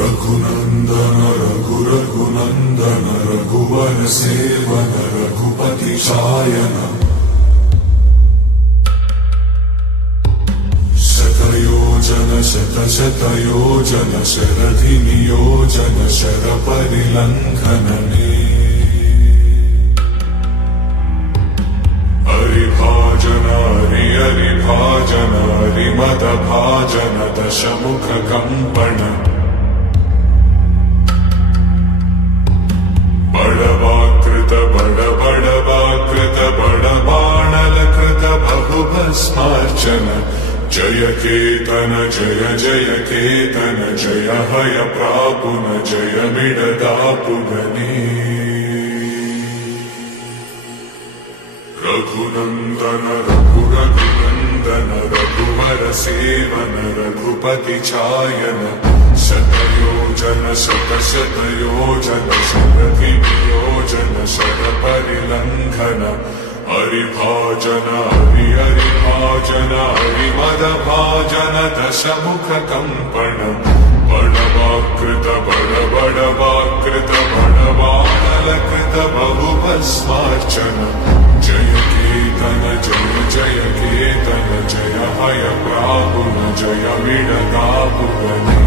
रघुनंदन रघुनंदन रघुवर सेवन रघुपति शायन शतयोजन शतशतयोजन शरधि नियोजन शर परिलंघनने हरिभाजन हरिभाजन हरिमद भाजन दशमुख कंपन बड़वाकृत बड़बाणलकृत बहुभस्मार्चन जय केतन जय जय केतन जय हय प्रापुन जय मिडदापुगने रघुनंदन रघुनंदन रघुवर सेवन रघुपति चायन शतयोजन शतशतयोजन शरधि नियोजन शर परिलंघन हरिभाजन हरिभाजन हरिमद भाजन दशमुख कंपन बड़वाकृत बड़बाणलकृत बहुभस्मार्चन जय केतन जय केतन जय हय प्रापुन जय मिडदापुगने